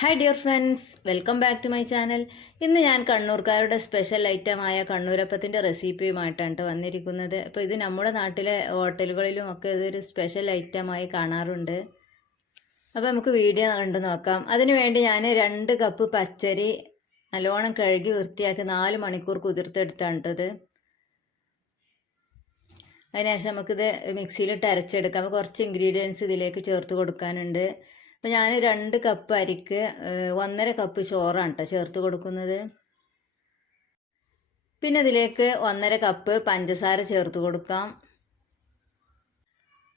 Hi dear friends welcome back to my channel ഇന്ന് ഞാൻ കണ്ണൂർക്കാരുടെ special ഐറ്റമായ കണ്ണൂരപ്പത്തിന്റെ റെസിപ്പിയുമായിട്ടാണ് കേട്ടോ വന്നിരിക്കുന്നത്. അപ്പോൾ ഇത് നമ്മുടെ നാട്ടിലെ ഹോട്ടലുകളിലും ഒക്കെ ഇതൊരു സ്പെഷ്യൽ ഐറ്റമായി കാണാറുണ്ട്. അപ്പോൾ നമുക്ക് വീഡിയോ കണ്ടു നോക്കാം. അതിനു വേണ്ടി ഞാൻ രണ്ട് കപ്പ് പച്ചരി നല്ലോണം കഴുകി വൃത്തിയാക്കി നാല് മണിക്കൂർ കുതിർത്തെടുത്താണ് കേട്ടത് അതിനുശേഷം നമുക്കിത് മിക്സിയിലിട്ട് അരച്ചെടുക്കാം. കുറച്ച് ഇൻഗ്രീഡിയൻസ് ഇതിലേക്ക് ചേർത്ത് കൊടുക്കാനുണ്ട്. അപ്പോൾ ഞാൻ രണ്ട് കപ്പ് അരിക്ക് ഒന്നര കപ്പ് ചോറാണ് കേട്ടോ ചേർത്ത് കൊടുക്കുന്നത്. പിന്നെ ഇതിലേക്ക് ഒന്നര കപ്പ് പഞ്ചസാര ചേർത്ത് കൊടുക്കാം.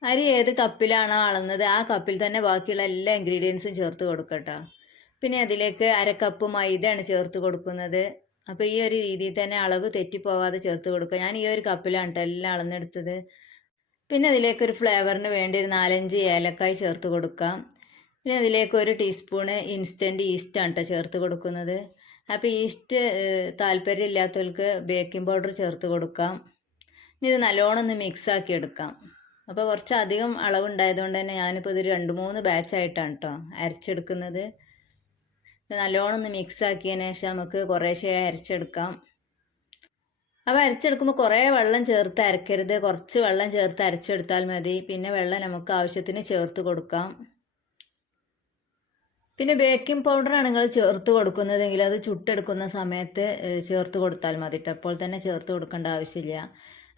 അരി ഏത് കപ്പിലാണോ അളന്നത് ആ കപ്പിൽ തന്നെ ബാക്കിയുള്ള എല്ലാ ഇൻഗ്രീഡിയൻസും ചേർത്ത് കൊടുക്കട്ടോ. പിന്നെ അതിലേക്ക് അരക്കപ്പ് കപ്പ് മൈദയാണ് ചേർത്ത് കൊടുക്കുന്നത്. അപ്പോൾ ഈ ഒരു രീതിയിൽ തന്നെ അളവ് തെറ്റിപ്പോവാതെ ചേർത്ത് കൊടുക്കുക. ഞാൻ ഈ ഒരു കപ്പിലാണ് കേട്ടോ എല്ലാം അളന്നെടുത്തത്. പിന്നെ അതിലേക്ക് ഒരു ഫ്ലേവറിന് വേണ്ടി ഒരു നാലഞ്ച് ഏലക്കായ് ചേർത്ത് കൊടുക്കാം. പിന്നെ അതിലേക്ക് ഒരു ടീസ്പൂണ് ഇൻസ്റ്റന്റ് ഈസ്റ്റാണ് കേട്ടോ ചേർത്ത് കൊടുക്കുന്നത്. അപ്പോൾ ഈസ്റ്റ് താല്പര്യം ഇല്ലാത്തവർക്ക് ബേക്കിംഗ് പൗഡർ ചേർത്ത് കൊടുക്കാം. ഇനി ഇത് നല്ലോണം ഒന്ന് മിക്സാക്കി എടുക്കാം. അപ്പോൾ കുറച്ച് അധികം അളവുണ്ടായതുകൊണ്ട് തന്നെ ഞാനിപ്പോൾ ഇതൊരു രണ്ട് മൂന്ന് ബാച്ചായിട്ടാണ് കേട്ടോ അരച്ചെടുക്കുന്നത്. നല്ലോണം ഒന്ന് മിക്സ് ആക്കിയതിന് ശേഷം നമുക്ക് കുറേശ്ശെ അരച്ചെടുക്കാം. അപ്പോൾ അരച്ചെടുക്കുമ്പോൾ കുറേ വെള്ളം ചേർത്ത് അരക്കരുത്. കുറച്ച് വെള്ളം ചേർത്ത് അരച്ചെടുത്താൽ മതി. പിന്നെ വെള്ളം നമുക്ക് ആവശ്യത്തിന് ചേർത്ത് കൊടുക്കാം. പിന്നെ ബേക്കിംഗ് പൗഡറാണ് നിങ്ങൾ ചേർത്ത് കൊടുക്കുന്നതെങ്കിൽ അത് ചുട്ടെടുക്കുന്ന സമയത്ത് ചേർത്ത് കൊടുത്താൽ മതി. അപ്പോൾ തന്നെ ചേർത്ത് കൊടുക്കേണ്ട ആവശ്യമില്ല.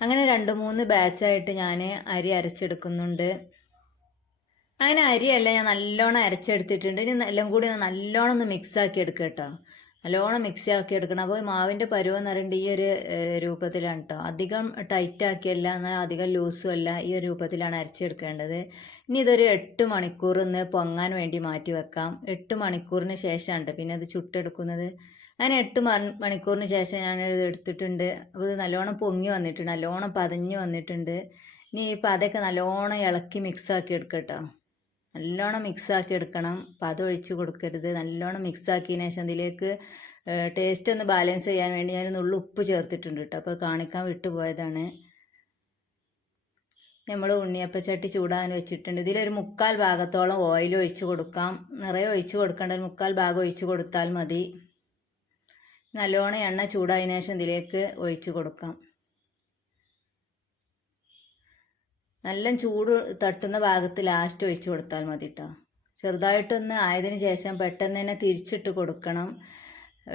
അങ്ങനെ രണ്ട് മൂന്ന് ബാച്ചായിട്ട് ഞാൻ അരി അരച്ചെടുക്കുന്നുണ്ട്. അങ്ങനെ അരിയല്ല ഞാൻ നല്ലോണം അരച്ചെടുത്തിട്ടുണ്ട്. ഇനി എല്ലാം കൂടി നല്ലോണം ഒന്ന് മിക്സ് ആക്കി എടുക്കട്ടോ കേട്ടോ. നല്ലോണം മിക്സി ആക്കി എടുക്കണം. അപ്പോൾ മാവിന്റെ പരുവം എന്ന് പറയുന്നത് ഈ ഒരു രൂപത്തിലാണ് കേട്ടോ അധികം ടൈറ്റ് ആക്കിയല്ല എന്നാൽ അധികം ലൂസും അല്ല ഈ ഒരു രൂപത്തിലാണ് അരച്ചെടുക്കേണ്ടത്. ഇനി ഇതൊരു എട്ട് മണിക്കൂർ ഒന്ന് പൊങ്ങാൻ വേണ്ടി മാറ്റി വെക്കാം. എട്ട് മണിക്കൂറിന് ശേഷമാണ് കേട്ടോ പിന്നെ അത് ചുട്ടെടുക്കുന്നത്. അങ്ങനെ എട്ട് മണി- മണിക്കൂറിന് ശേഷം ഞാൻ ഇത് എടുത്തിട്ടുണ്ട്. അപ്പോൾ ഇത് നല്ലോണം പൊങ്ങി വന്നിട്ടുണ്ട് നല്ലോണം പതഞ്ഞ് വന്നിട്ടുണ്ട്. ഇനി ഈ പതയൊക്കെ നല്ലോണം ഇളക്കി മിക്സ് ആക്കി എടുക്കട്ടോ നല്ലോണം മിക്സ് ആക്കി എടുക്കണം. അത് ഒഴിച്ച് കൊടുക്കരുത്. നല്ലോണം മിക്സ് ആക്കിയതിന് ശേഷം അതിലേക്ക് ടേസ്റ്റ് ഒന്ന് ബാലൻസ് ചെയ്യാൻ വേണ്ടി ഞാൻ നുള്ളു ഉപ്പ് ചേർത്തിട്ടുണ്ട് കേട്ടോ. അപ്പോൾ കാണിക്കാൻ വിട്ടുപോയതാണ് നമ്മൾ ഉണ്ണിയപ്പച്ചട്ടി ചൂടാൻ വെച്ചിട്ടുണ്ട്. ഇതിലൊരു മുക്കാൽ ഭാഗത്തോളം ഓയിൽ ഒഴിച്ച് കൊടുക്കാം. നിറയെ ഒഴിച്ച് കൊടുക്കേണ്ട ഒരു മുക്കാൽ ഭാഗം ഒഴിച്ച് കൊടുത്താൽ മതി. നല്ലോണം എണ്ണ ചൂടായതിനു ശേഷം ഇതിലേക്ക് ഒഴിച്ച് കൊടുക്കാം. നല്ല ചൂട് തട്ടുന്ന ഭാഗത്ത് ലാസ്റ്റ് ഒഴിച്ച് കൊടുത്താൽ മതി കേട്ടോ ചെറുതായിട്ടൊന്ന് ആയതിനു ശേഷം പെട്ടെന്ന് തന്നെ തിരിച്ചിട്ട് കൊടുക്കണം.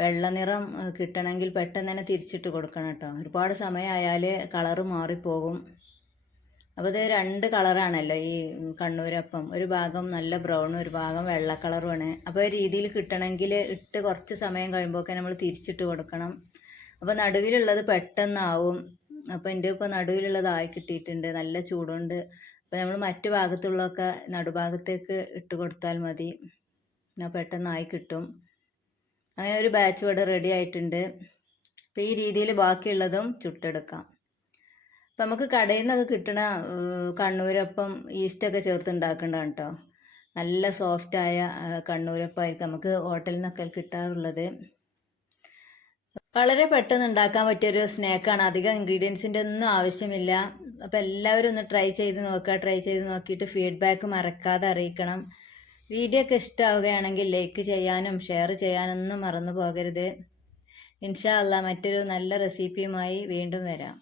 വെള്ള നിറം കിട്ടണമെങ്കിൽ പെട്ടെന്ന് തന്നെ തിരിച്ചിട്ട് കൊടുക്കണം കേട്ടോ ഒരുപാട് സമയമായാൽ കളറ് മാറിപ്പോകും. അപ്പോൾ ഇത് രണ്ട് കളറാണല്ലോ ഈ കണ്ണൂരപ്പം. ഒരു ഭാഗം നല്ല ബ്രൗണും ഒരു ഭാഗം വെള്ള കളറുമാണ് അപ്പോൾ ഈ രീതിയിൽ കിട്ടണമെങ്കിൽ ഇട്ട് കുറച്ച് സമയം കഴിയുമ്പോഴൊക്കെ നമ്മൾ തിരിച്ചിട്ട് കൊടുക്കണം. അപ്പോൾ നടുവിലുള്ളത് പെട്ടെന്നാവും. അപ്പോൾ എന്റെ ഇപ്പോൾ നടുവിലുള്ളതായി കിട്ടിയിട്ടുണ്ട്. നല്ല ചൂടുണ്ട്. അപ്പോൾ നമ്മൾ മറ്റു ഭാഗത്തുള്ളതൊക്കെ നടുഭാഗത്തേക്ക് ഇട്ട് കൊടുത്താൽ മതി. എന്നാൽ പെട്ടെന്നായി കിട്ടും. അങ്ങനെ ഒരു ബാച്ച് ഇവിടെ റെഡി ആയിട്ടുണ്ട്. അപ്പോൾ ഈ രീതിയിൽ ബാക്കിയുള്ളതും ചുട്ടെടുക്കാം. അപ്പം നമുക്ക് കടയിൽ നിന്നൊക്കെ കിട്ടണ കണ്ണൂരപ്പം ഈസ്റ്റൊക്കെ ചേർത്ത് ഉണ്ടാക്കേണ്ടതാണ് കേട്ടോ നല്ല സോഫ്റ്റായ കണ്ണൂരപ്പമായിരിക്കും നമുക്ക് ഹോട്ടലിൽ നിന്നൊക്കെ കിട്ടാറുള്ളത്. വളരെ പെട്ടെന്ന് ഉണ്ടാക്കാൻ പറ്റിയൊരു സ്നാക്കാണ്. അധികം ഇൻഗ്രീഡിയൻസിന്റെ ഒന്നും ആവശ്യമില്ല. അപ്പോൾ എല്ലാവരും ഒന്ന് ട്രൈ ചെയ്ത് നോക്കുക ട്രൈ ചെയ്ത് നോക്കിയിട്ട് ഫീഡ്ബാക്ക് മറക്കാതെ അറിയിക്കണം. വീഡിയോ ഒക്കെ ഇഷ്ടമാവുകയാണെങ്കിൽ ലൈക്ക് ചെയ്യാനും ഷെയർ ചെയ്യാനൊന്നും മറന്നു പോകരുത്. ഇൻഷാ അല്ല മറ്റൊരു നല്ല റെസിപ്പിയുമായി വീണ്ടും വരാം.